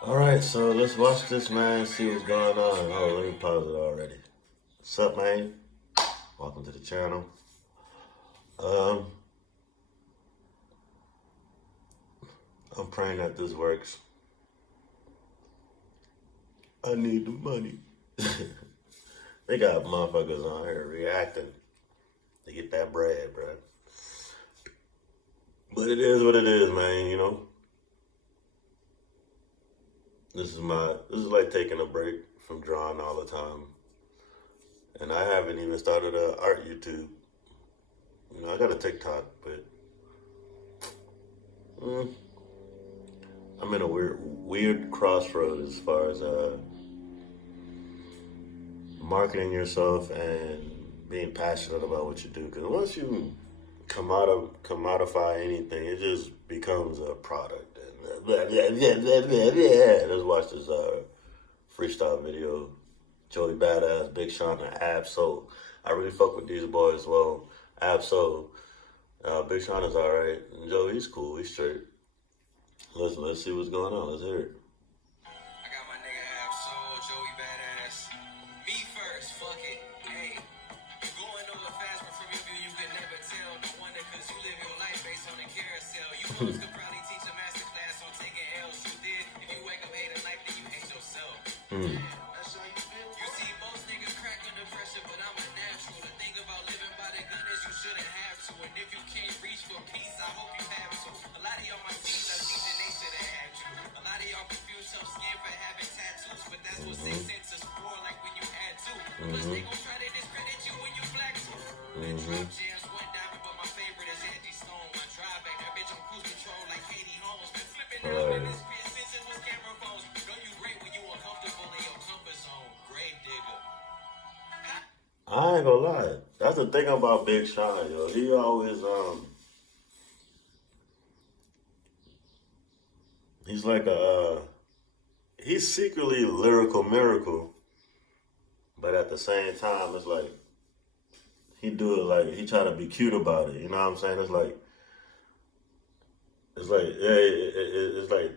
Alright, so let's watch this, man, see what's going on. Oh, let me pause it already. What's up, man? Welcome to the channel. Um, I'm praying that this works. I need the money. They got motherfuckers on here reacting to get that bread, bro. But it is what it is, man, you know? This is like taking a break from drawing all the time. And I haven't even started a art YouTube. You know, I got a TikTok, but mm, I'm in a weird crossroad as far as marketing yourself and being passionate about what you do. Because once you commodify anything, it just becomes a product. And let's watch this freestyle video. Joey Badass, Big Sean, and Ab-Soul. I really fuck with these boys. Well, Ab-Soul, Big Sean is alright. Joey, he's cool. He's straight. Let's see what's going on. Let's hear it. I got my nigga Ab-Soul, Joey Badass. Me first, fuck it. Hey, you going over fast, but from your view you can never tell. No wonder, cause you live your life based on a carousel. You folks could probably teach a master class on taking L's. You did. If you wake up hating life, then you hate yourself. That's how you feel. You see, most niggas crack under pressure, but I'm a natural. The thing about living by the gun is you shouldn't have to. And if you can't reach for peace, I hope you have to. A lot of y'all my teams, I think that they should have had you. A lot of y'all confuse tough skin for having tattoos, but that's what 6 cents is for, like when you add two. Plus they gon' try to discredit you when you black too. The drop jams went diamond, but my favorite is Angie Stone. My drive back, that bitch on cruise control like Katie Holmes. Been flipping out in this bitch since it was camera phones. Know you great when you uncomfortable in your comfort zone. Grave digger. I ain't gonna lie. That's the thing about Big Sean, yo. He always he's like he's secretly lyrical miracle, but at the same time, it's like he do it like he try to be cute about it. You know what I'm saying? It's like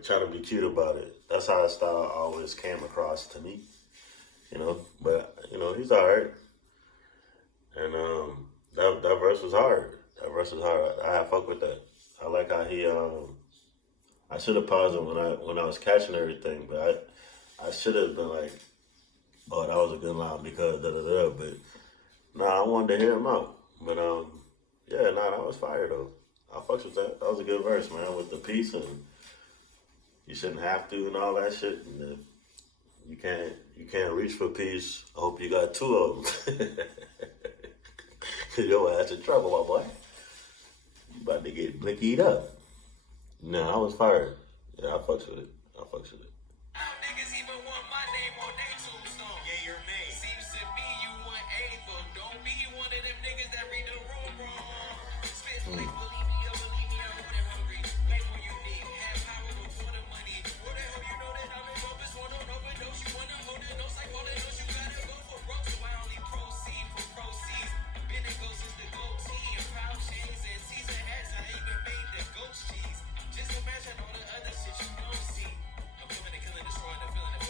trying to be cute about it. That's how his style always came across to me. You know, but you know he's alright. And that verse was hard. That verse was hard. I fuck with that. I like how he I should have paused it when I was catching everything, but I should have been like, oh, that was a good line because da da da. But nah, I wanted to hear him out. But yeah, nah, that was fire though. I fucks with that. That was a good verse, man, with the peace and you shouldn't have to and all that shit. And then you can't reach for peace. I hope you got two of them. Your ass in trouble, my boy. You about to get blinkied up. Nah, I was fired. Yeah, I fucks with it. I fucks with it. Niggas even want my name on their tombstone. Yeah, your name. Seems to me you want able. Don't be one of them niggas that read the room wrong. Spit like believe me, I'm more than hungry. Label unique, have power before the money. What the hell you know that I'm in focus, one on overdose. You wanna hold it, no psych, all it knows you gotta go for broke. So I only proceed for proceeds. Been it goes is the goatee and proud chains and tees and hats. I even made the goat cheese. Just imagine all the other shit you don't see. I'm coming and killing, destroying, the feeling, I'm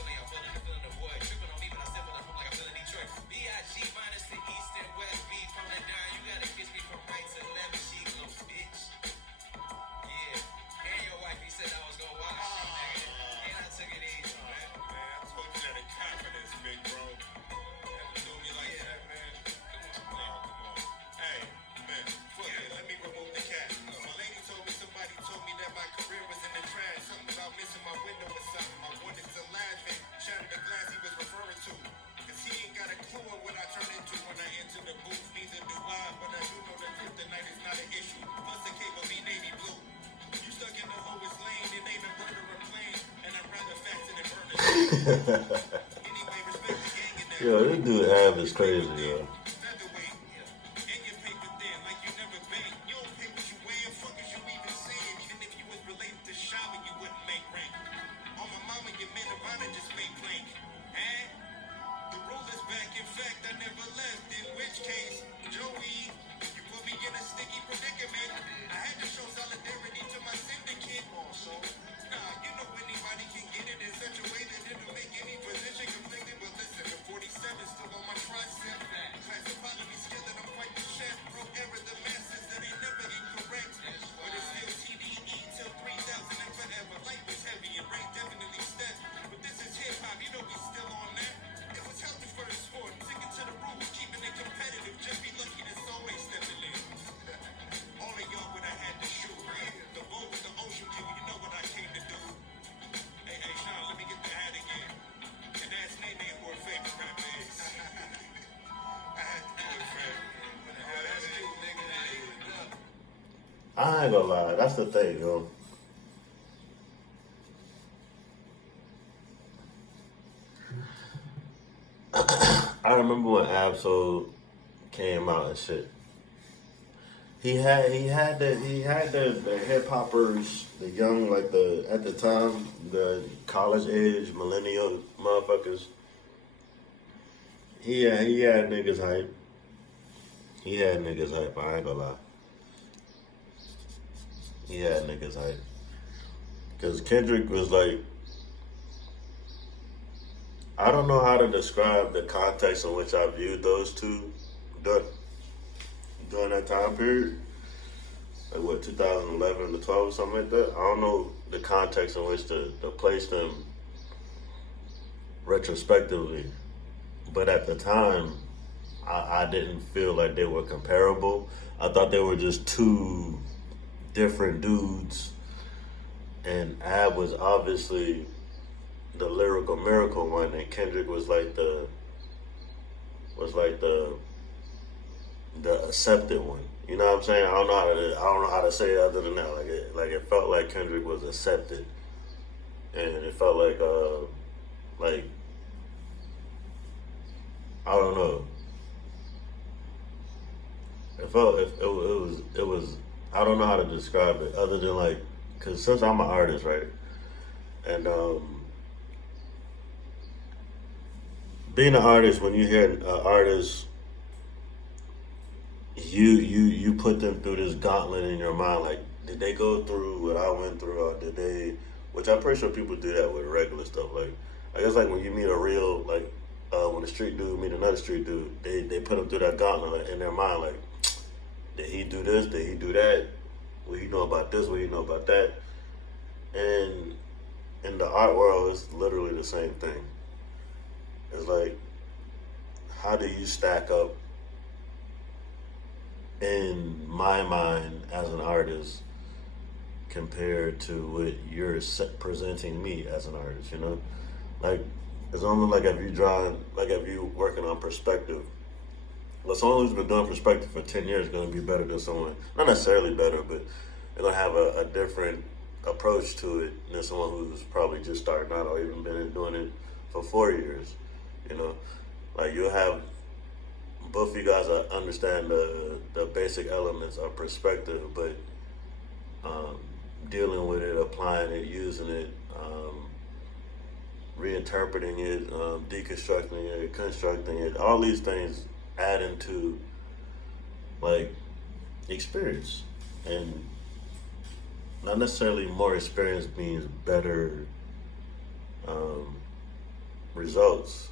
feeling the void. Tripping on me, but I still feel like I'm like I'm feeling Detroit. B.I.G. minus the east and west beat. From the down, you gotta kiss me from right to left. She go, bitch. Yeah. And your wife, he said I was gonna watch you, nigga. And I took it easy, man. Man, I told you that in confidence, big bro. You have to do me like that, man. Come on. Hey, man, fuck it. Let me remove the cat. My lady told me somebody told me that my career was in the trash. Something about missing my window or something. I wanted to laugh and shatter the glass he was referring to. Cause he ain't got a clue of what I turn into when I enter the booth. Neither do I, but I do know that kryptonite is not an issue. Plus the cable be navy blue. You stuck in the lowest lane, it ain't a murderer plane. And I'd rather fasten and burn it. Anyway, respect the gang in that. Yo, this dude Ab is crazy, yo. Featherweight. And your paper thin, like you never been. You don't pay what you wear, fuck as you even saying. Even if you was related to Shaba, you wouldn't make rank. On my mama, your men around and just make plank. And the rule is back, in fact, I never left. In which case, Joey, you put me in a sticky predicament. I had to show solidarity to my syndicate. Also, nah, you know anybody can get it in such I ain't gonna lie. That's the thing, yo. I remember when Ab-Soul came out and shit. He had the hip hoppers, the young, like the at the time, the college age millennial motherfuckers. He had niggas hype. He had niggas hype. I ain't gonna lie. He had niggas hype. Cause Kendrick was like, I don't know how to describe the context in which I viewed those two during, during that time period. Like what, 2011 to 12 or something like that. I don't know the context in which to place them retrospectively, but at the time, I didn't feel like they were comparable. I thought they were just two different dudes, and Ab was obviously the lyrical miracle one, and Kendrick was like the accepted one. You know what I'm saying? I don't know how to say it other than that. It felt like Kendrick was accepted, and it felt like I don't know. It was I don't know how to describe it other than like, cause since I'm an artist, right, and being an artist, when you hear an artist, you put them through this gauntlet in your mind. Like, did they go through what I went through, or did they? Which I'm pretty sure people do that with regular stuff. Like, I guess like when you meet a real when a street dude meet another street dude, they put them through that gauntlet in their mind. Like, did he do this? Did he do that? What he know about this? What he know about that? And in the art world, it's literally the same thing. It's like, how do you stack up in my mind as an artist compared to what you're presenting me as an artist? You know, like it's almost like if you working on perspective. Well, someone who's been doing perspective for 10 years is going to be better than someone, not necessarily better, but they're going to have a different approach to it than someone who's probably just starting out or even been doing it for 4 years. You know, like you'll have both of you guys understand the basic elements of perspective, but dealing with it, applying it, using it, reinterpreting it, deconstructing it, constructing it, all these things add into like experience, and not necessarily more experience means better results,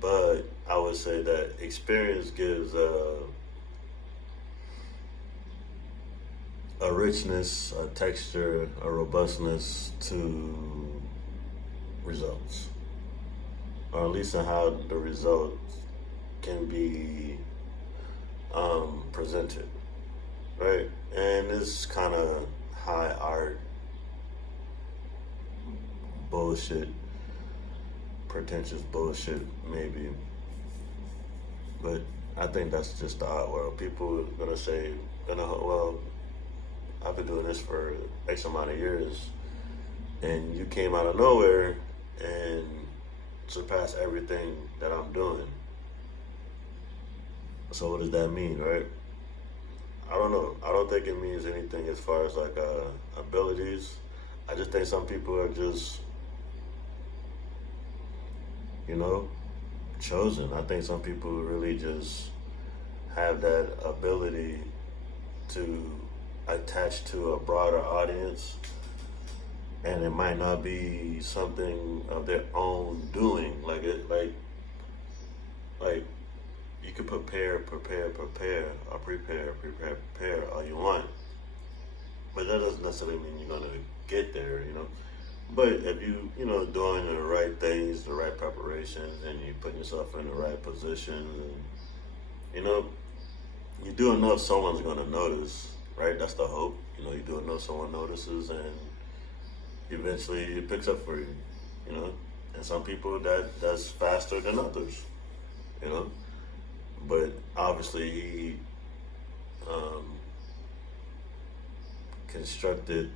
but I would say that experience gives a richness, a texture, a robustness to results, or at least in how the results can be presented, right? And this kind of high art bullshit, pretentious bullshit, maybe. But I think that's just the art world. People are gonna say, well, I've been doing this for X amount of years, and you came out of nowhere and surpassed everything that I'm doing. So what does that mean, right? I don't know. I don't think it means anything as far as like abilities. I just think some people are just, you know, chosen. I think some people really just have that ability to attach to a broader audience, and it might not be something of their own doing. Like you can prepare all you want, but that doesn't necessarily mean you're gonna get there, you know. But if doing the right things, the right preparations, and you putting yourself in the right positions, and you do enough, someone's gonna notice, right? That's the hope. You do enough, someone notices, and eventually it picks up for you, you know. And some people that's faster than others, you know. But obviously he constructed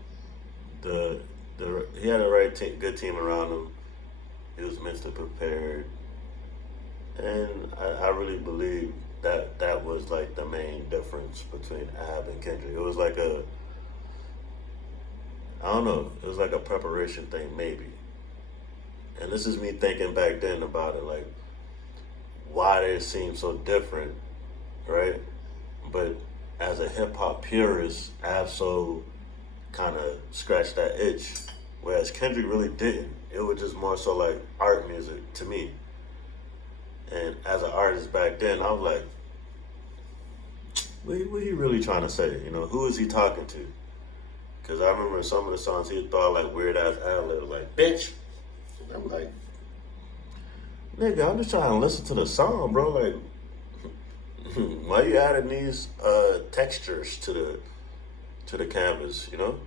he had a good team around him. He was mentally prepared, and I really believe that was like the main difference between Ab and Kendrick. It was like I don't know, it was like a preparation thing maybe. And this is me thinking back then about it, like why they seem so different, right? But as a hip hop purist, Ab-Soul kind of scratched that itch, whereas Kendrick really didn't. It was just more so like art music to me. And as an artist back then, I was like, what he really trying to say? You know, who is he talking to? Because I remember some of the songs he would throw out like weird ass ad-libs, like, bitch. And I'm like, nigga, I'm just trying to listen to the song, bro. Like, why you adding these textures to the canvas? You know,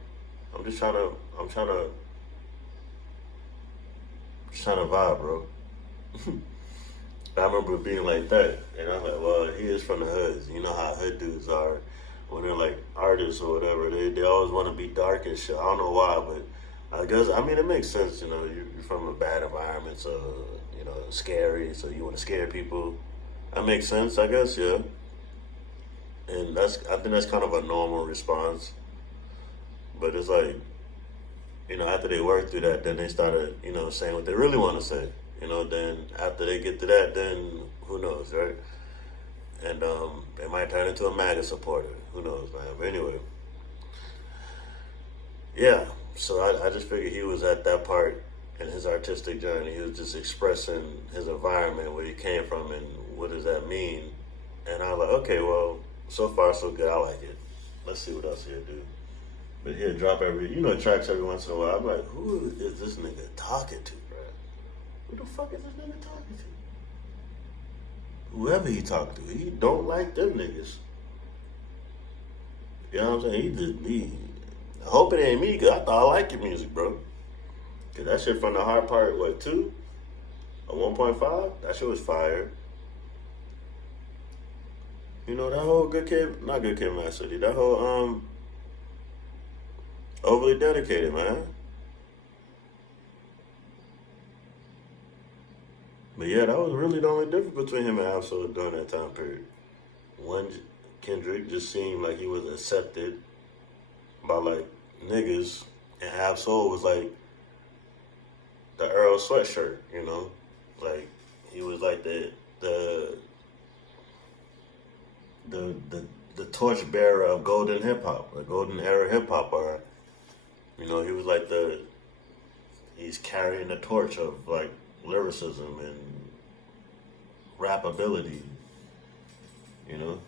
I'm trying to vibe, bro. I remember being like that, and I'm like, well, he is from the hoods. You know how hood dudes are when they're like artists or whatever. They always want to be dark and shit. I don't know why, but I guess it makes sense. You know, you're from a bad environment, so you know, scary. So you want to scare people. That makes sense, I guess. Yeah. And I think that's kind of a normal response. But it's like, you know, after they worked through that, then they started, you know, saying what they really want to say. You know, then after they get to that, then who knows, right? And they might turn into a MAGA supporter. Who knows, man? But anyway, yeah. So I just figured he was at that part in his artistic journey. He was just expressing his environment, where he came from, and what does that mean? And I was like, okay, well, so far so good. I like it. Let's see what else he'll do. But he'll drop tracks every once in a while. I'm like, who is this nigga talking to, bro? Who the fuck is this nigga talking to? Whoever he talking to, he don't like them niggas. You know what I'm saying? I hope it ain't me, because I thought I liked your music, bro. Because that shit from the hard part, what, 2? Or 1.5? That shit was fire. You know, that whole not Good Kid, Mad City, that whole, Overly Dedicated, man. But yeah, that was really the only difference between him and Ab-Soul during that time period. One, Kendrick just seemed like he was accepted by like niggas, and Ab-Soul was like the Earl Sweatshirt, you know, like he was like the torchbearer of golden hip hop, the golden era hip hop, or you know, he was like he's carrying the torch of like lyricism and rap ability, you know,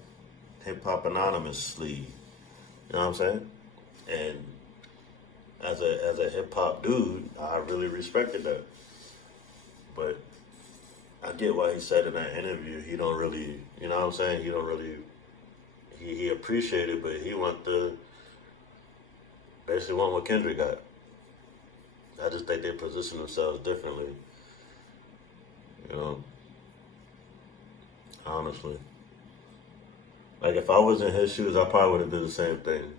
hip hop anonymously, you know what I'm saying? And as a hip hop dude, I really respected that. But I get why he said in that interview he don't really, you know what I'm saying? He don't really, he appreciated, but he basically want what Kendrick got. I just think they position themselves differently. You know, honestly. Like if I was in his shoes, I probably would have did the same thing.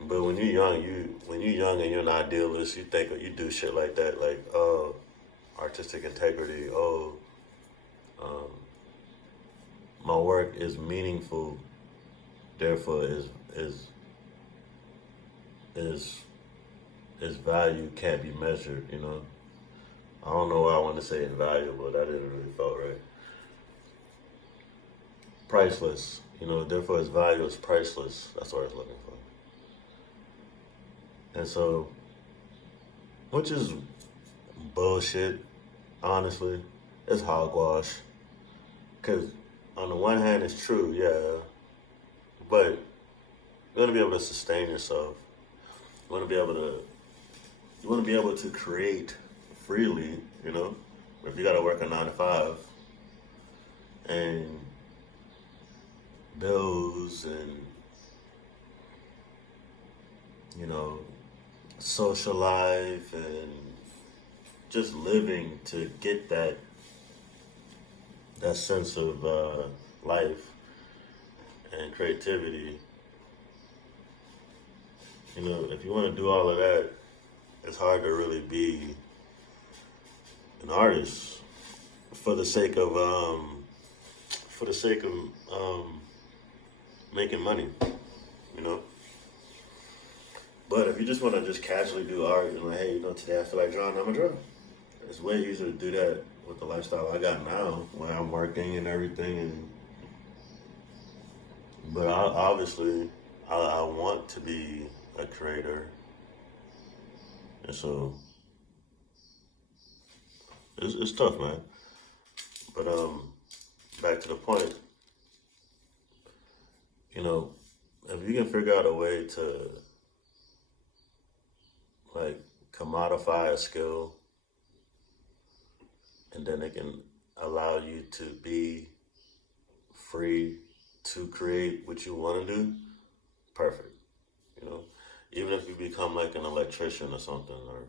But when you're young and you're an idealist, you do shit like that, like artistic integrity. My work is meaningful, therefore its value can't be measured. You know, I don't know why I want to say invaluable. That didn't really felt right. Priceless. You know, therefore its value is priceless. That's what I was looking for. And so, which is bullshit, honestly. It's hogwash. Because on the one hand, it's true, yeah. But you're going to be able to sustain yourself. You want to be able to create freely, you know? If you got to work a 9 to 5 and bills and, you know, social life and just living to get that sense of life and creativity, if you want to do all of that, it's hard to really be an artist for the sake of making money, you know. But if you just want to just casually do art and like, hey, today I feel like drawing, I'm gonna draw. It's way easier to do that with the lifestyle I got now, when I'm working and everything. But obviously, I want to be a creator, and so it's tough, man. But back to the point, if you can figure out a way to like commodify a skill, and then it can allow you to be free to create what you want to do, perfect. Even if you become like an electrician or something, or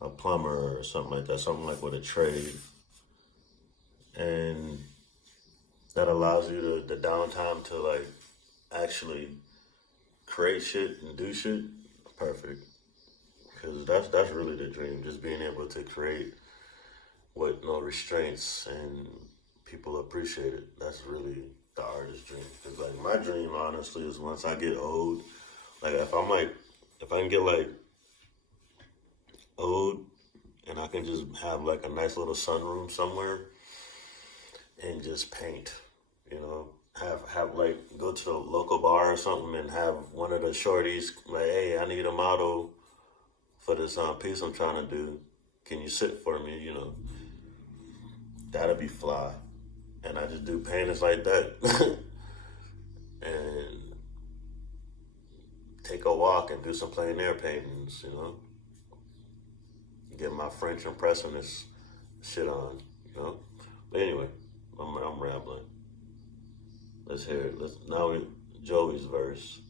a plumber or something like that, something like with a trade, and that allows you the downtime to like actually create shit and do shit, perfect. Because that's really the dream, just being able to create with no restraints and people appreciate it. That's really the artist's dream. Because like my dream, honestly, is once I get old, like if I can get like old and I can just have like a nice little sunroom somewhere and just paint, have like go to the local bar or something and have one of the shorties like, hey, I need a model for this piece I'm trying to do. Can you sit for me? That'd be fly. And I just do paintings like that. And take a walk and do some plein air paintings, Get my French impressionist shit on. But anyway, I'm rambling. Let's hear it. Now Joey's verse.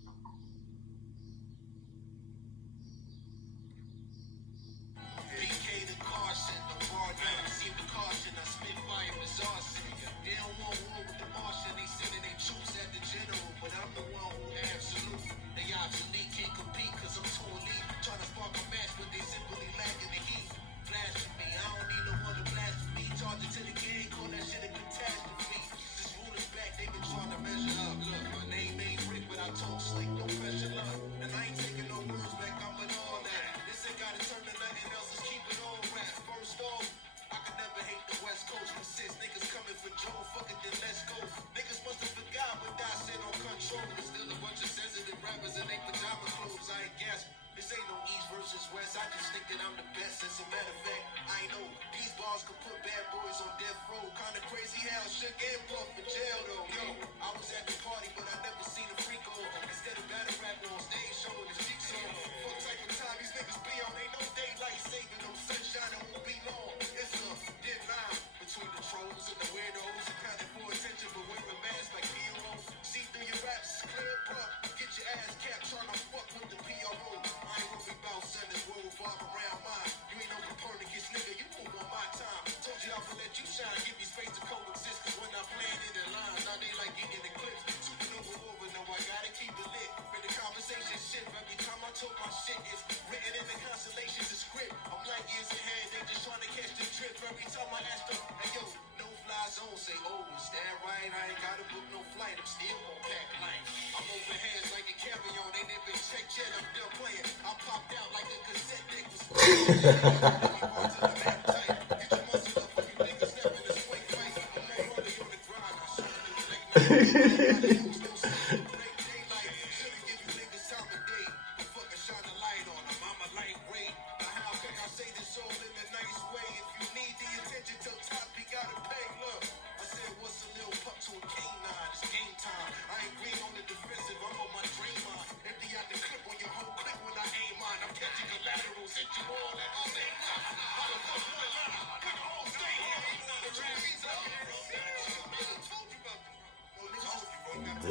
I just think that I'm the best. As a matter of fact, I know these bars could put bad boys on death row. Kinda crazy how Shook and Puff in jail though. Yo, I was at the party, but I never seen a freak on. Instead of battle rapping on stage, showing his cheeks on. What type of time these niggas be on? Ain't no daylight saving, no sunshine, it won't be long. It's a thin line between the trolls and the weirdos. Accounting for attention, but wearing masks like PO. See through your raps, clear up. Get your ass capped, trying to fuck with the PRO. I ain't worried about Sundays, roll bar around mine. You ain't no Copernicus, nigga, you move on my time. Told you I would let you shine, give me space to coexist. Cause when I'm playing in the lines, now they like getting the clips. Supernova over, now I gotta keep it lit. For the conversation shit, every time I talk my shit is written in the constellations of script. I'm like years ahead, they just trying to catch the drip. Every time I ask them, hey yo, no fly zone, say, oh, is that right? I ain't gotta book no flight, I'm still gon' pack light. I'm over hands like a carry-on, they never check yet, I'm done playing. I popped out like a cassette deck was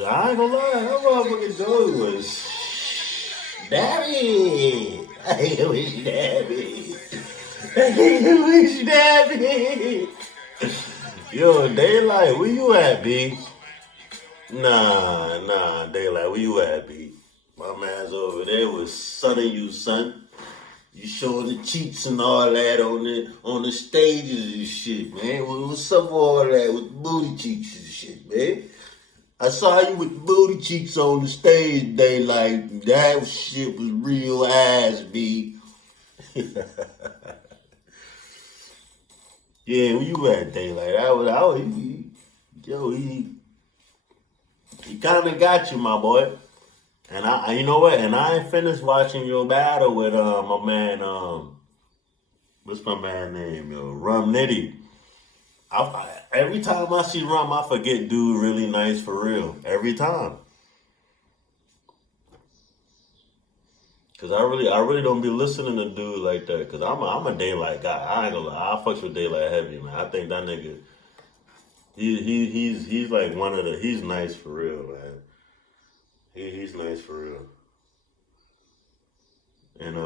I ain't gonna lie, that motherfucking Joey was dabby. I wish dabby. I wish dabby. Yo, Daylight, where you at, B? Nah, Daylight, where you at, B? My man's over there was sunning you, son. You showing the cheeks and all that on the stages and shit, man. What's up with all that with the booty cheeks and shit, man? I saw you with the booty cheeks on the stage today, like that shit was real ass, B. Yeah, when you at Daylight, he kind of got you, my boy. And you know what? And I ain't finished watching your battle with my man, what's my man name, yo, Rum Nitty. Every time I see Rum, I forget dude really nice for real. Every time. Cause I really don't be listening to dude like that. Cause I'm a Daylight guy. I ain't gonna lie. I fucks with Daylight heavy, man. I think that nigga, he's like one of the, he's nice for real, man. He's nice for real. And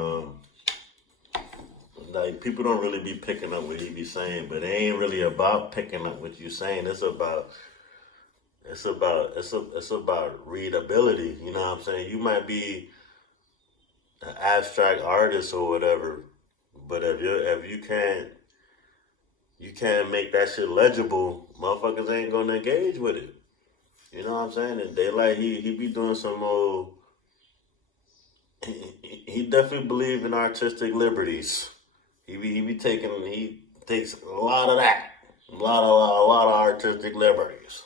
like people don't really be picking up what he be saying, but it ain't really about picking up what you saying. It's about readability. You know what I'm saying? You might be an abstract artist or whatever, but if you can't make that shit legible, motherfuckers ain't gonna engage with it. You know what I'm saying? And Daylight, he be doing some old. He definitely believe in artistic liberties. He takes a lot of that, a lot of artistic liberties.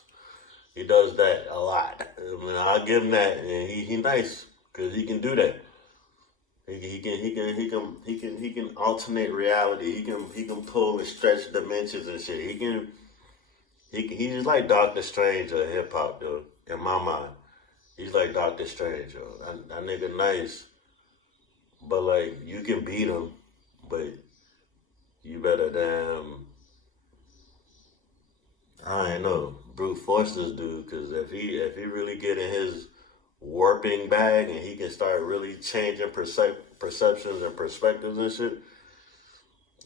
He does that a lot. I mean, I'll give him that, and he nice because he can do that. He can alternate reality. He can pull and stretch dimensions and shit. He's just like Doctor Strange of hip hop, though. In my mind, he's like Doctor Strange, yo. That nigga nice, but like you can beat him, but you better damn. I ain't know brute force this dude, because if he really get in his warping bag and he can start really changing perceptions and perspectives and shit,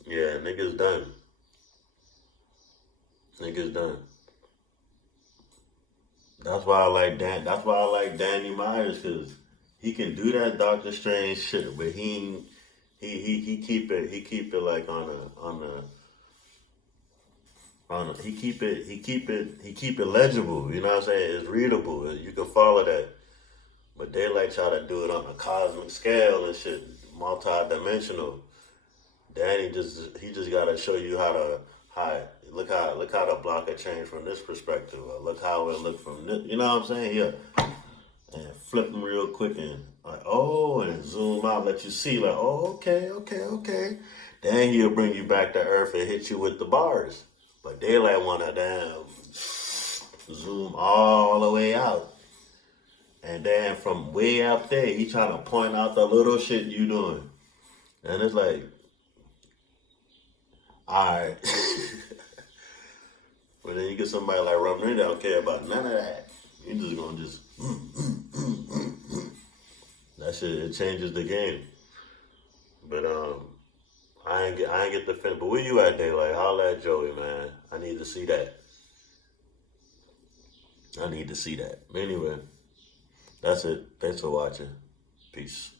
yeah, niggas done. Niggas done. That's why I like Dan. That's why I like Danny Myers, because he can do that Doctor Strange shit, but he keep it like he keep it legible. You know what I'm saying? It's readable. You can follow that. But they like try to do it on a cosmic scale and shit, multi-dimensional. Danny just gotta show you how look how the block can change from this perspective, or look how it look from this. You know what I'm saying? Yeah, and flip them real quick and like and zoom out, let you see like okay. Then he'll bring you back to earth and hit you with the bars. But Daylight wanna damn zoom all the way out. And then from way out there, he trying to point out the little shit you doing. And it's like, alright. But then you get somebody like Roman, they don't care about none of that. You just gonna that shit, it changes the game. But I ain't get the fin. But where you at, Daylight? Holla at Joey, man. I need to see that. Anyway, that's it. Thanks for watching. Peace.